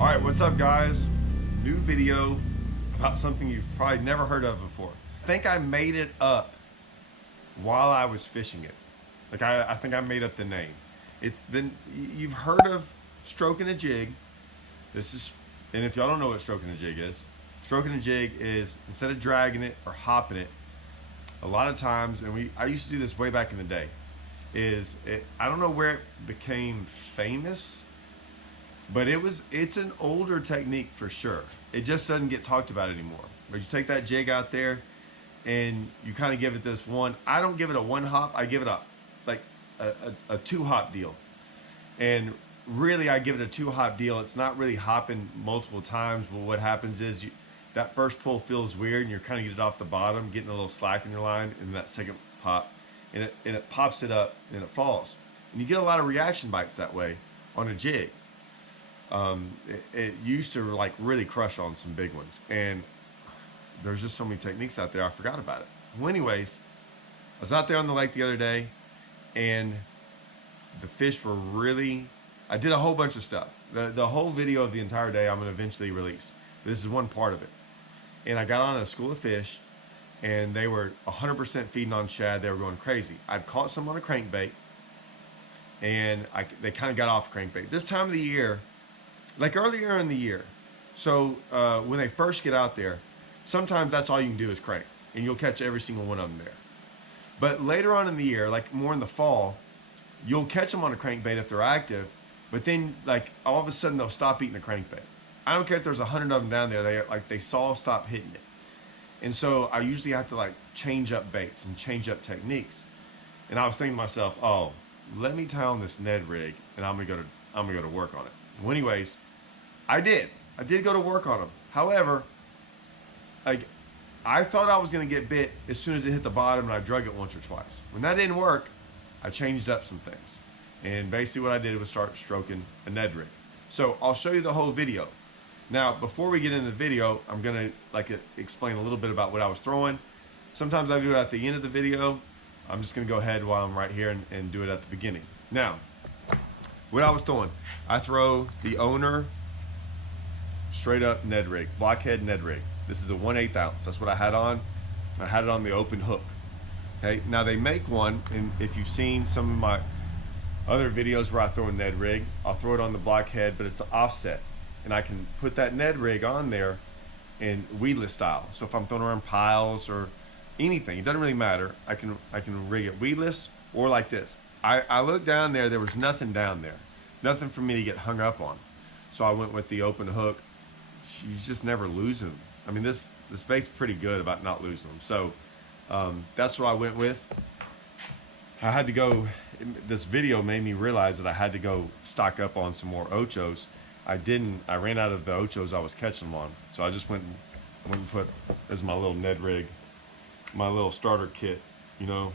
All right, what's up guys? New video about something you've probably never heard of before. I think I made it up while I was fishing it. Like I think I made up the name. You've heard of stroking a jig. This is, and if y'all don't know what stroking a jig is, stroking a jig is instead of dragging it or hopping it, a lot of times, and I used to do this way back in the day, I don't know where it became famous, but it's an older technique for sure. It just doesn't get talked about anymore. But you take that jig out there and you kind of give it this one. I don't give it a one hop. I give it a two hop deal. And really I give it a two hop deal. It's not really hopping multiple times, but what happens is that first pull feels weird and you're kind of getting it off the bottom, getting a little slack in your line, and that second pop, and it pops it up and it falls. And you get a lot of reaction bites that way on a jig. It used to like really crush on some big ones, and there's just so many techniques out there, I forgot about it. Well, anyways, I was out there on the lake the other day, and the fish were really, I did a whole bunch of stuff. The whole video of the entire day I'm going to eventually release. This is one part of it. And I got on a school of fish, and they were 100% feeding on shad. They were going crazy. I'd caught some on a crankbait, and they kind of got off crankbait. This time of the year, like earlier in the year, so when they first get out there, sometimes that's all you can do is crank, and you'll catch every single one of them there. But later on in the year, like more in the fall, you'll catch them on a crankbait if they're active, but then like all of a sudden they'll stop eating the crankbait. I don't care if there's 100 of them down there, they all stop hitting it. And so I usually have to like change up baits and change up techniques. And I was thinking to myself, oh, let me tie on this Ned rig and I'm gonna go to work on it. Well, anyways, I did go to work on them. However, like I thought I was gonna get bit as soon as it hit the bottom and I drug it once or twice. When that didn't work, I changed up some things. And basically what I did was start stroking a Ned rig. So I'll show you the whole video. Now, before we get into the video, I'm gonna explain a little bit about what I was throwing. Sometimes I do it at the end of the video. I'm just gonna go ahead while I'm right here and do it at the beginning. Now, what I was throwing, I throw the Owner straight up Ned rig, blockhead Ned rig. This is the 1/8 ounce. That's what I had on. I had it on the open hook. Okay, now they make one, and if you've seen some of my other videos where I throw a Ned rig, I'll throw it on the blockhead, but it's an offset. And I can put that Ned rig on there in weedless style. So if I'm throwing around piles or anything, it doesn't really matter. I can rig it weedless or like this. I looked down there was nothing down there. Nothing for me to get hung up on. So I went with the open hook. You just never lose them. I mean, this bait's pretty good about not losing them. So that's what I went with. I had to go, this video made me realize that I had to go stock up on some more ochos. I ran out of the ochos I was catching them on. So I just went and put as my little Ned rig, my little starter kit, you know.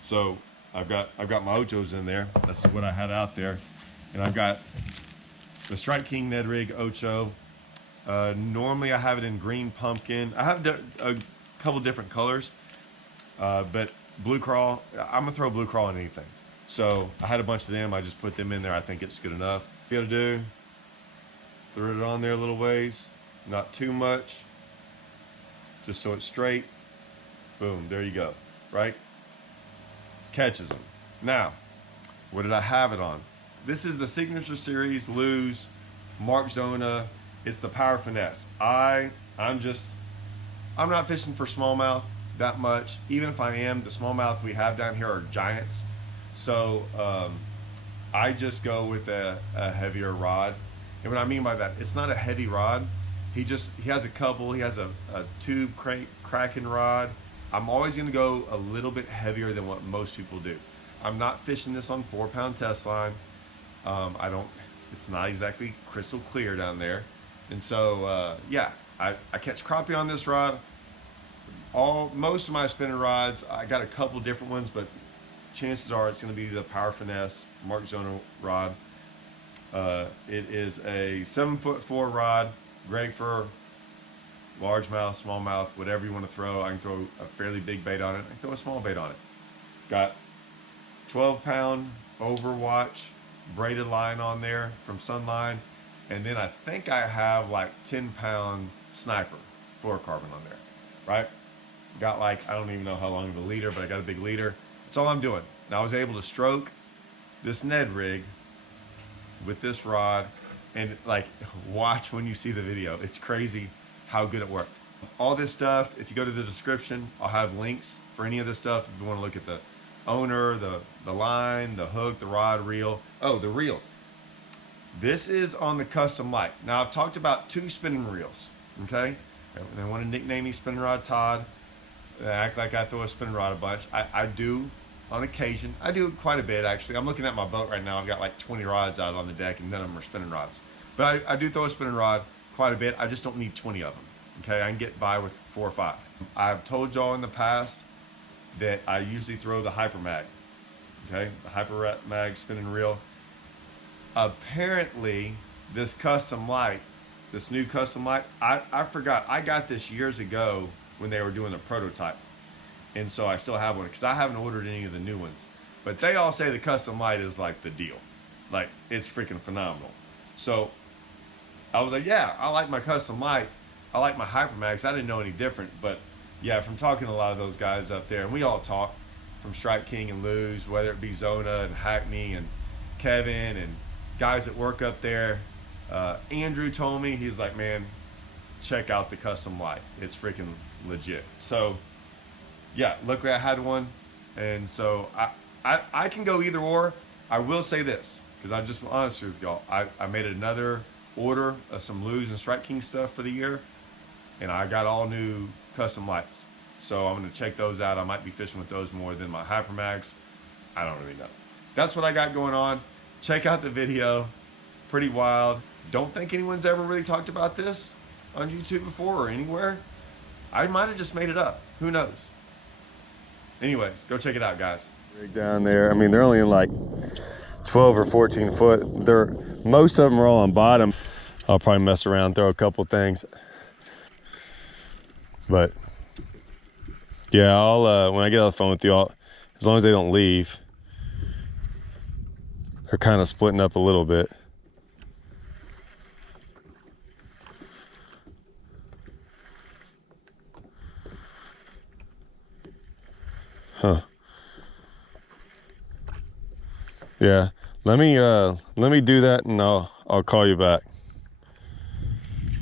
So I've got my ochos in there. This is what I had out there. And I've got the Strike King Ned rig ocho. Normally I have it in green pumpkin. I have a couple different colors, but blue crawl, I'm gonna throw blue crawl in anything. So I had a bunch of them. I just put them in there. I think it's good enough. You gotta do, throw it on there a little ways, not too much, just so it's straight. Boom, there you go, right? Catches them. Now, what did I have it on? This is the Signature Series Lose Mark Zona. It's the Power Finesse. I'm not fishing for smallmouth that much. Even if I am, the smallmouth we have down here are giants. So I just go with a heavier rod. And what I mean by that, it's not a heavy rod. He has a couple. He has a tube cracking rod. I'm always gonna go a little bit heavier than what most people do. I'm not fishing this on 4-pound test line. It's not exactly crystal clear down there. And so, yeah, I catch crappie on this rod. Most of my spinning rods, I got a couple different ones, but chances are it's gonna be the Power Finesse Mark Zona rod. It is a 7'4" rod, great for largemouth, smallmouth, whatever you want to throw. I can throw a fairly big bait on it. I can throw a small bait on it. Got 12-pound Overwatch braided line on there from Sunline. And then I think I have like 10-pound sniper fluorocarbon on there, right? Got like, I don't even know how long of a leader, but I got a big leader. That's all I'm doing. Now I was able to stroke this Ned rig with this rod, and like, watch when you see the video. It's crazy how good it worked. All this stuff, if you go to the description, I'll have links for any of this stuff if you want to look at the owner, the line, the hook, the rod, reel. Oh, the reel. This is on the custom light. Now I've talked about 2 spinning reels, okay? They want to nickname me Spinning Rod Todd. They act like I throw a spinning rod a bunch. I do on occasion. I do quite a bit actually. I'm looking at my boat right now. I've got like 20 rods out on the deck and none of them are spinning rods. But I do throw a spinning rod quite a bit. I just don't need 20 of them, okay? I can get by with 4 or 5. I've told y'all in the past that I usually throw the Hyper Mag, okay? The Hyper Mag spinning reel. Apparently, this custom light, this new custom light, I forgot. I got this years ago when they were doing the prototype. And so I still have one because I haven't ordered any of the new ones. But they all say the custom light is like the deal. Like, it's freaking phenomenal. So I was like, yeah, I like my custom light. I like my Hypermax. I didn't know any different. But yeah, from talking to a lot of those guys up there, and we all talk from Strike King and Luz, whether it be Zona and Hackney and Kevin and guys that work up there. Andrew told me, he's like, man, check out the custom light. It's freaking legit. So yeah, luckily I had one. And so I can go either or. I will say this, because I'm just honest with y'all. I made another order of some Luz and Strike King stuff for the year, and I got all new custom lights. So I'm gonna check those out. I might be fishing with those more than my Hypermax. I don't really know. That's what I got going on. Check out the video. Pretty wild. Don't think anyone's ever really talked about this on YouTube before or anywhere. I might have just made it up. Who knows? Anyways, go check it out, guys. Rig down there. I mean, they're only in like 12 or 14 foot. Most of them are all on bottom. I'll probably mess around, throw a couple things. But yeah, I'll when I get off the phone with y'all, as long as they don't leave. They're kind of splitting up a little bit. Huh. Yeah. Let me do that and I'll call you back.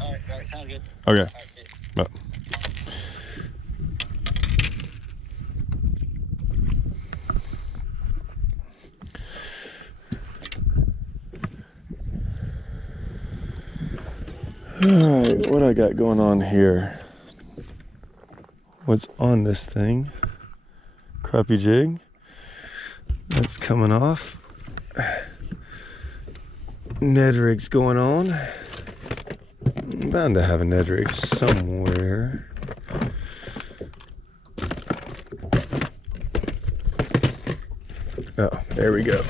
All right, sounds good. Okay. All right, Bye. All right, what I got going on here? What's on this thing? Crappie jig. That's coming off. Ned rig's going on. I'm bound to have a Ned rig somewhere. Oh, there we go.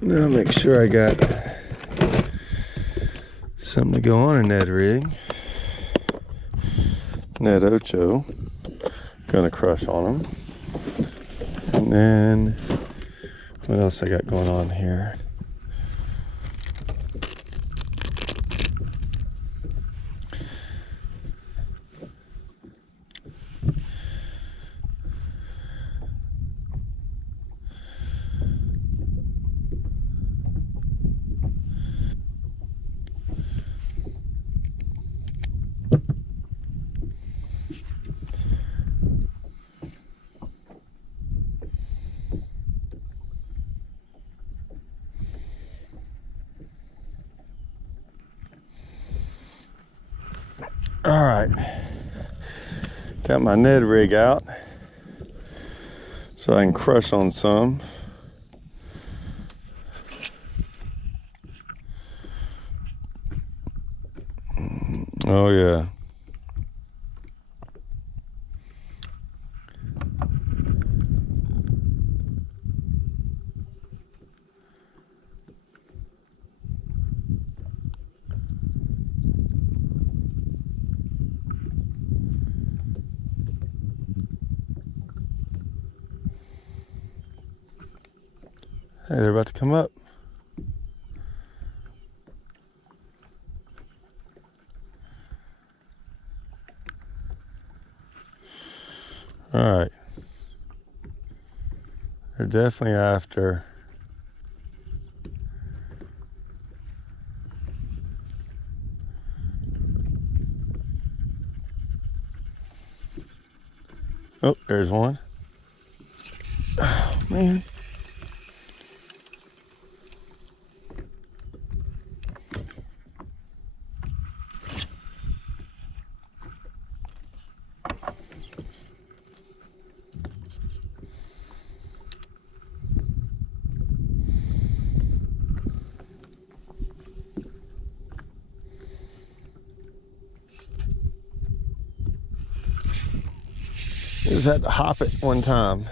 Now make sure I got something to go on a Ned rig. Ned Ocho. Gonna crush on them. And then what else I got going on here? All right, got my Ned rig out so I can crush on some. Oh yeah. Hey, they're about to come up. All right. They're definitely after. Oh, there's one. Oh, man. Just had to hop it one time.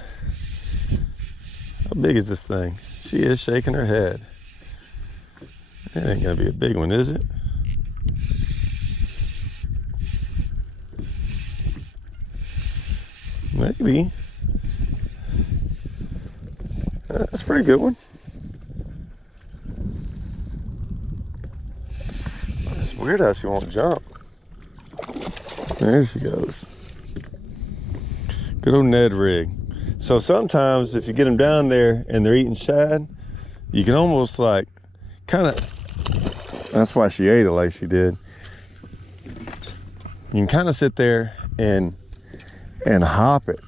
How big is this thing? She is shaking her head. It ain't gonna be a big one, is it? Maybe. That's a pretty good one. It's weird how she won't jump. There she goes. Good old Ned rig. So sometimes if you get them down there and they're eating shad, you can almost like kind of, that's why she ate it like she did. You can kind of sit there and hop it,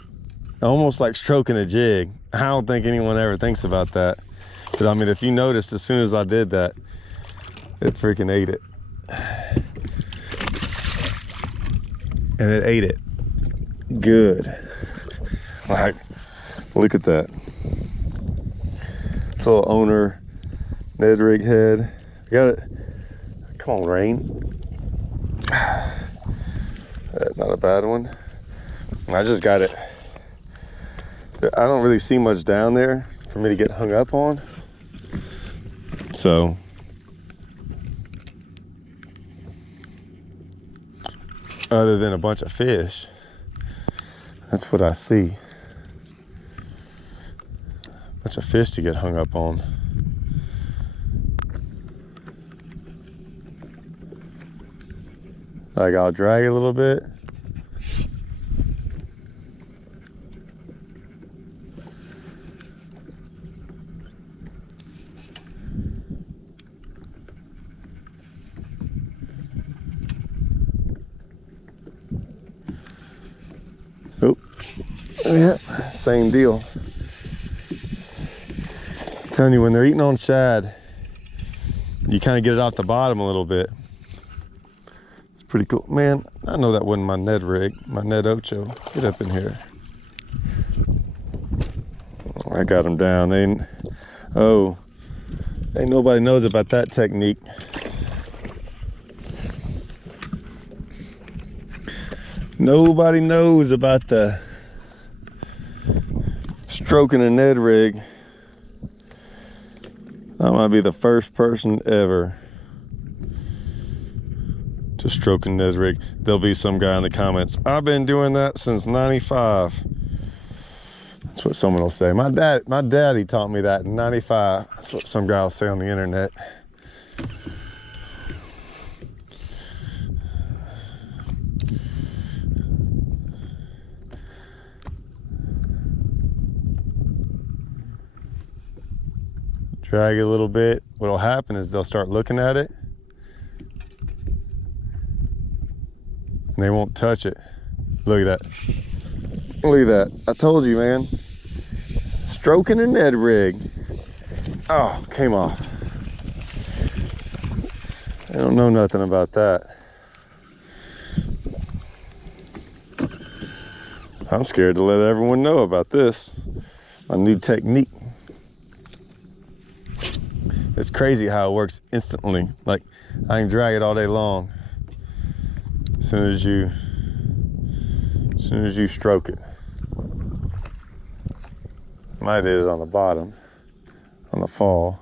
almost like stroking a jig. I don't think anyone ever thinks about that. But I mean, if you noticed, as soon as I did that, it freaking ate it. And it ate it good. Like, look at that. This little owner Ned rig head. I got it. Come on, rain. Not a bad one. I just got it. I don't really see much down there for me to get hung up on. So other than a bunch of fish, that's what I see. A bunch of fish to get hung up on. Like, I'll drag it a little bit. Oh, yeah, same deal. I'm telling you, when they're eating on shad, you kind of get it off the bottom a little bit. It's pretty cool. Man, I know that wasn't my Ned rig, my Ned Ocho. Get up in here. Oh, I got them down. Ain't nobody knows about that technique. Nobody knows about the stroking a Ned rig. I might be the first person ever to stroke a Ned rig. There'll be some guy in the comments, I've been doing that since '95. That's what someone will say. My daddy taught me that in '95. That's what some guy will say on the internet. Drag it a little bit. What'll happen is they'll start looking at it and they won't touch it. Look at that. Look at that. I told you, man. Stroking a Ned rig. Oh, came off. I don't know nothing about that. I'm scared to let everyone know about this. My new technique. It's crazy how it works instantly. Like, I can drag it all day long. As soon as you stroke it. Might hit it on the bottom, on the fall.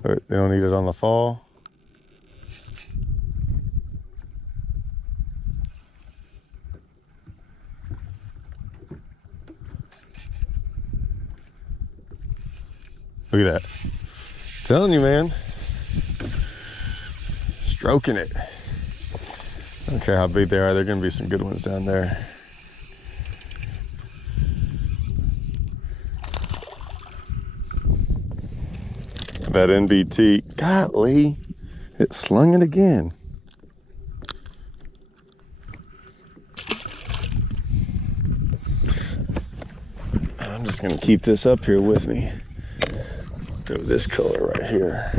But they don't need it on the fall. Look at that. Telling you, man. Stroking it. I don't care how big they are, there are gonna be some good ones down there. That NBT, golly, it slung it again. I'm just gonna keep this up here with me. Throw this color right here.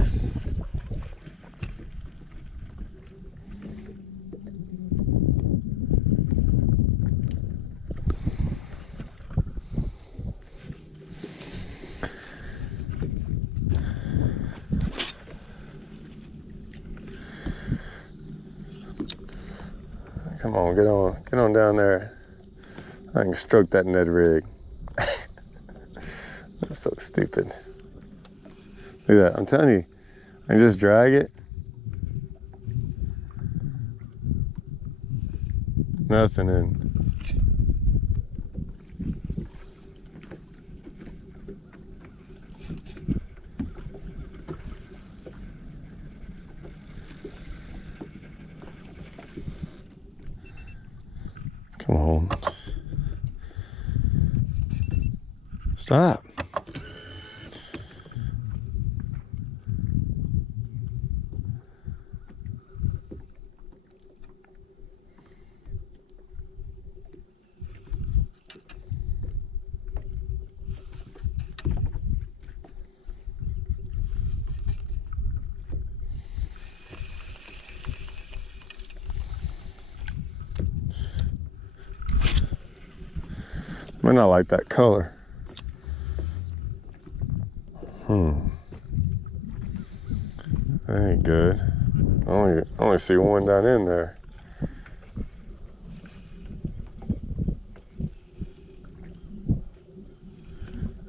Come on, get on down there. I can stroke that Ned rig. That's so stupid. Look at that, I'm telling you, I can just drag it. Nothing in. Come on. Stop. I might not like that color. That ain't good. I only see one down in there.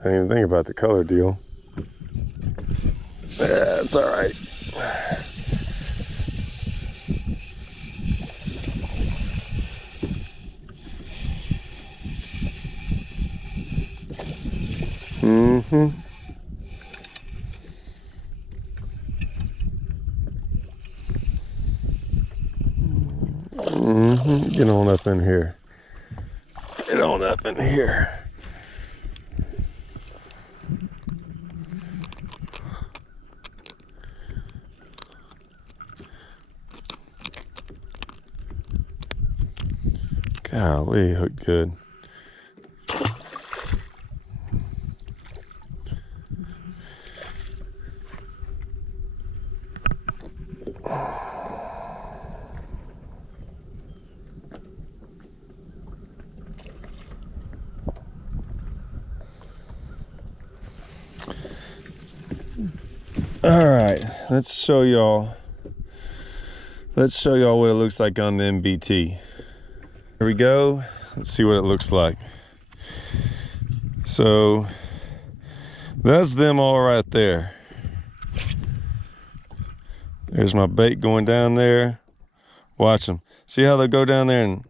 I didn't even think about the color deal. That's all right. Get on up in here. Get on up in here. Golly, hooked good. All right, let's show y'all what it looks like on the MBT. Here we go. Let's see what it looks like. So that's them all right there. There's my bait going down there. Watch them. See how they go down there and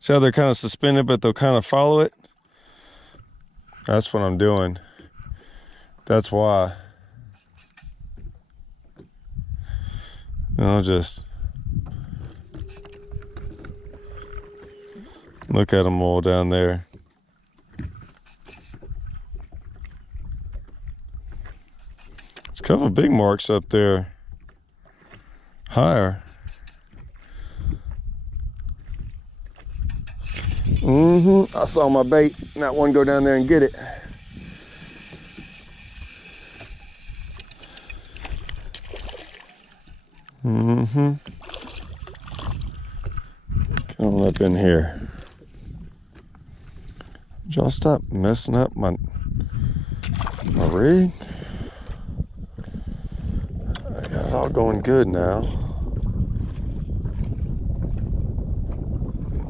see how they're kind of suspended, but they'll kind of follow it? That's what I'm doing. That's why. I'll just look at them all down there. There's a couple of big marks up there higher. I saw my bait, not one go down there and get it. Come on up in here. Did y'all stop messing up my rig? I got it all going good now.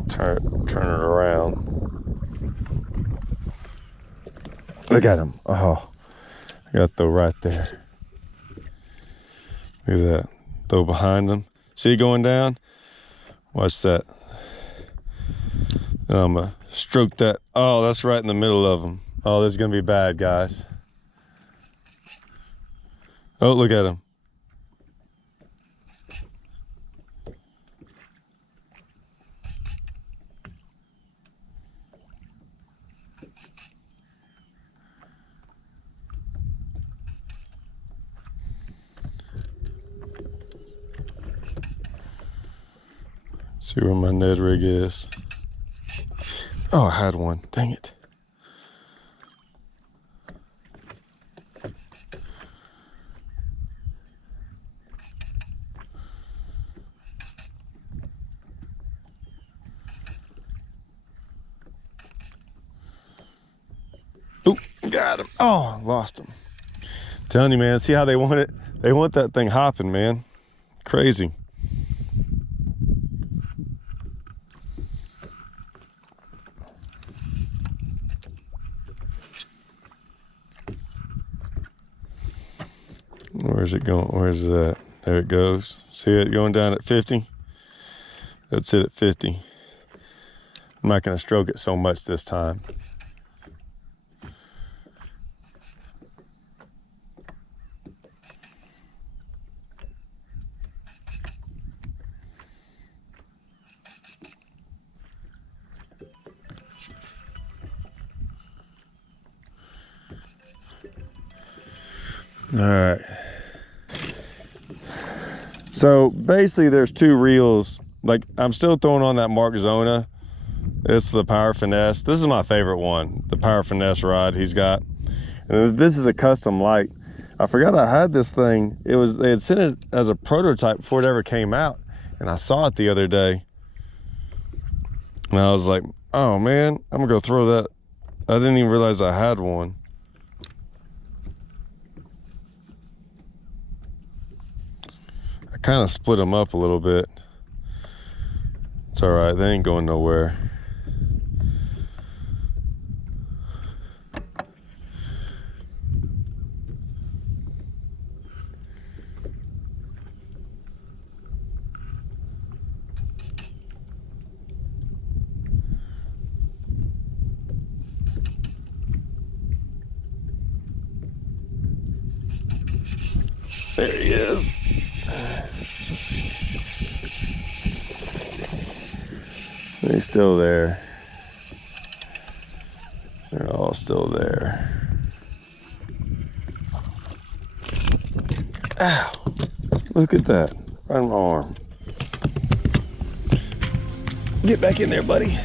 Turn it around. Look at him. Oh, I got the right there. Look at that. Throw behind them. See it going down? Watch that. And I'm gonna stroke that. Oh, that's right in the middle of them. Oh, this is gonna be bad, guys. Oh, look at him. See where my Ned rig is. Oh, I had one. Dang it. Oop, got him. Oh, lost him. Telling you, man, see how they want it? They want that thing hopping, man. Crazy. Where's it going? Where's that? There it goes. See it going down at 50? That's it at 50. I'm not going to stroke it so much this time. All right. So basically there's two reels. Like I'm still throwing on that Mark Zona. It's the Power Finesse. This is my favorite one, the Power Finesse rod he's got. And this is a custom light. I forgot I had this thing. They had sent it as a prototype before it ever came out. And I saw it the other day. And I was like, oh man, I'm gonna go throw that. I didn't even realize I had one. I kind of split them up a little bit. It's all right, they ain't going nowhere. There he is. He's still there. They're all still there. Ow! Look at that. Right on my arm. Get back in there, buddy.